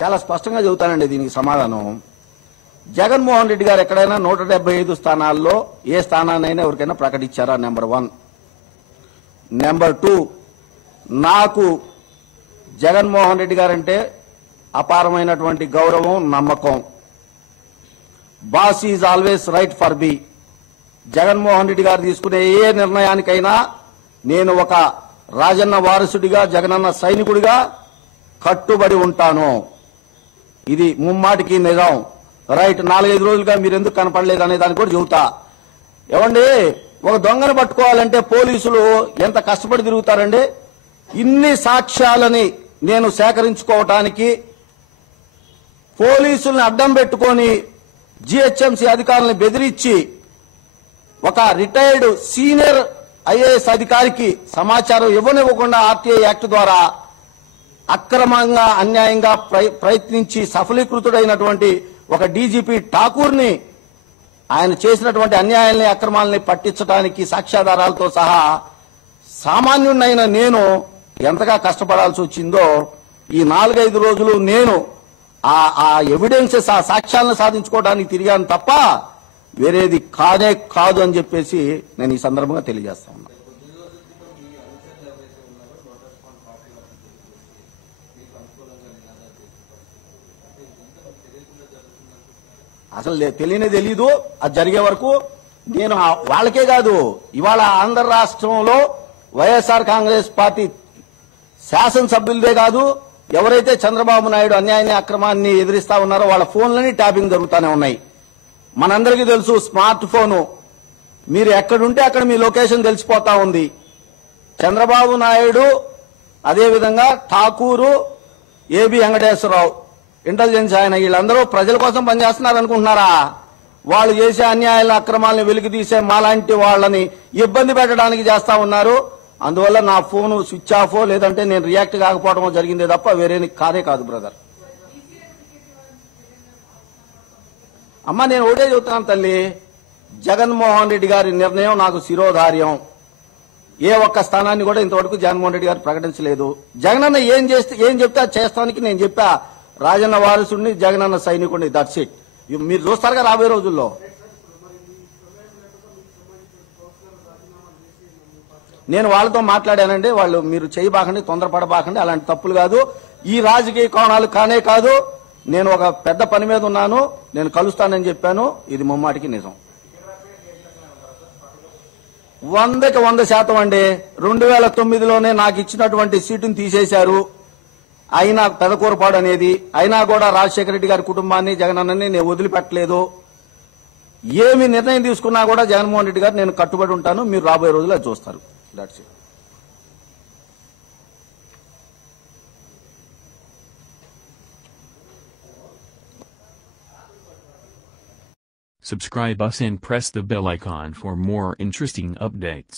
చాలా స్పష్టంగా చెబుతానండి దీనికి సమాధానం. జగన్మోహన్ రెడ్డి గారు ఎక్కడైనా నూట డెబ్బై ఐదు స్థానాల్లో ఏ స్థానాన్నైనా ఎవరికైనా ప్రకటించారా నెంబర్ వన్. నెంబర్ టూ నాకు జగన్మోహన్ రెడ్డి గారంటే అపారమైనటువంటి గౌరవం నమ్మకం. బాస్ ఈజ్ ఆల్వేస్ రైట్ ఫర్ బి జగన్మోహన్ రెడ్డి గారు తీసుకునే ఏ నిర్ణయానికైనా నేను ఒక రాజన్న వారసుడిగా జగనన్న సైనికుడిగా కట్టుబడి ఉంటాను. ఇది ముమ్మాటికి నిజం. రైట్ నాలుగైదు రోజులుగా మీరు ఎందుకు కనపడలేదు అనే దాన్ని కూడా చెబుతా. ఏమండి ఒక దొంగను పట్టుకోవాలంటే పోలీసులు ఎంత కష్టపడి తిరుగుతారండి? ఇన్ని సాక్ష్యాలని నేను సేకరించుకోవటానికి పోలీసుల్ని అడ్డం పెట్టుకొని జిహెచ్ఎంసీ అధికారులను బెదిరించి ఒక రిటైర్డ్ సీనియర్ ఐఏఎస్ అధికారికి సమాచారం ఇవ్వనివ్వకుండా ఆర్టీఐ యాక్ట్ ద్వారా అక్రమంగా అన్యాయంగా ప్రయత్నించి సఫలీకృతుడైనటువంటి ఒక డీజీపీ ఠాకూర్ని ఆయన చేసినటువంటి అన్యాయాల్ని అక్రమాలని పట్టించడానికి సాక్ష్యాధారాలతో సహా సామాన్యుడైన నేను ఎంతగా కష్టపడాల్సి వచ్చిందో ఈ నాలుగైదు రోజులు నేను ఆ ఆ ఎవిడెన్సెస్ ఆ సాక్ష్యాలను సాధించుకోవడానికి తిరిగాను తప్ప వేరేది కాదే కాదు అని చెప్పేసి నేను ఈ సందర్భంగా తెలియజేస్తా అసలు తెలియనే తెలీదు. అది జరిగే వరకు నేను వాళ్ళకే కాదు ఇవాళ ఆంధ్ర రాష్ట్రంలో వైఎస్ఆర్ కాంగ్రెస్ పార్టీ శాసనసభ్యులదే కాదు ఎవరైతే చంద్రబాబు నాయుడు అన్యాయాన్ని అక్రమాన్ని ఎదిరిస్తా ఉన్నారో వాళ్ళ ఫోన్లని ట్యాపింగ్ జరుగుతూనే ఉన్నాయి. మనందరికీ తెలుసు స్మార్ట్ ఫోను. మీరు ఎక్కడుంటే అక్కడ మీ లొకేషన్ తెలిసిపోతా ఉంది. చంద్రబాబు నాయుడు అదేవిధంగా ఠాకూరు ఏబి వెంకటేశ్వరరావు. ఇంటెలిజెన్స్ ఆయన. వీళ్ళందరూ ప్రజల కోసం పనిచేస్తున్నారు అనుకుంటున్నారా వాళ్ళు చేసే అన్యాయాల అక్రమాలను వెలికి తీసే మాలాంటి వాళ్ళని ఇబ్బంది పెట్టడానికి చేస్తా ఉన్నారు. అందువల్ల నా ఫోన్ స్విచ్ ఆఫ్ లేదంటే నేను రియాక్ట్ కాకపోవడం జరిగిందే తప్ప వేరే కాదే కాదు బ్రదర్ అమ్మ నేను ఒకటే చెబుతున్నాను తల్లి. జగన్మోహన్ రెడ్డి గారి నిర్ణయం నాకు శిరోధార్యం. ఏ ఒక్క స్థానాన్ని కూడా ఇంతవరకు జగన్మోహన్ రెడ్డి గారు ప్రకటించలేదు. జగన్ ఏం చేస్తే ఏం చెప్తే చేస్తానికి నేను చెప్పా. రాజన్న వారసుడిని జగనన్న సైనికుడిని దట్స్ ఇట్ మీరు చూస్తారుగా రాబోయే రోజుల్లో. నేను వాళ్ళతో మాట్లాడానండి వాళ్ళు మీరు చేయబాకండి తొందరపడబాకండి అలాంటి తప్పులు కాదు. ఈ రాజకీయ కోణాలు కానే కాదు. నేను ఒక పెద్ద పని మీద ఉన్నాను నేను కలుస్తానని చెప్పాను ఇది ముమ్మాటికి నిజం. వందకి వంద శాతం అండి. రెండు వేల తొమ్మిదిలోనే నాకు ఇచ్చినటువంటి సీటును తీసేశారు. అయినా పెదకూరపాడు అనేది అయినా కూడా రాజశేఖర రెడ్డి గారి కుటుంబాన్ని జగనన్నని నేను వదిలిపెట్టలేదు. ఏమి నిర్ణయం తీసుకున్నా కూడా జగన్మోహన్ రెడ్డి గారు నేను కట్టుబడి ఉంటాను మీరు రాబోయే రోజులు అది చూస్తారు. That's it Subscribe us and press the bell icon for more interesting updates.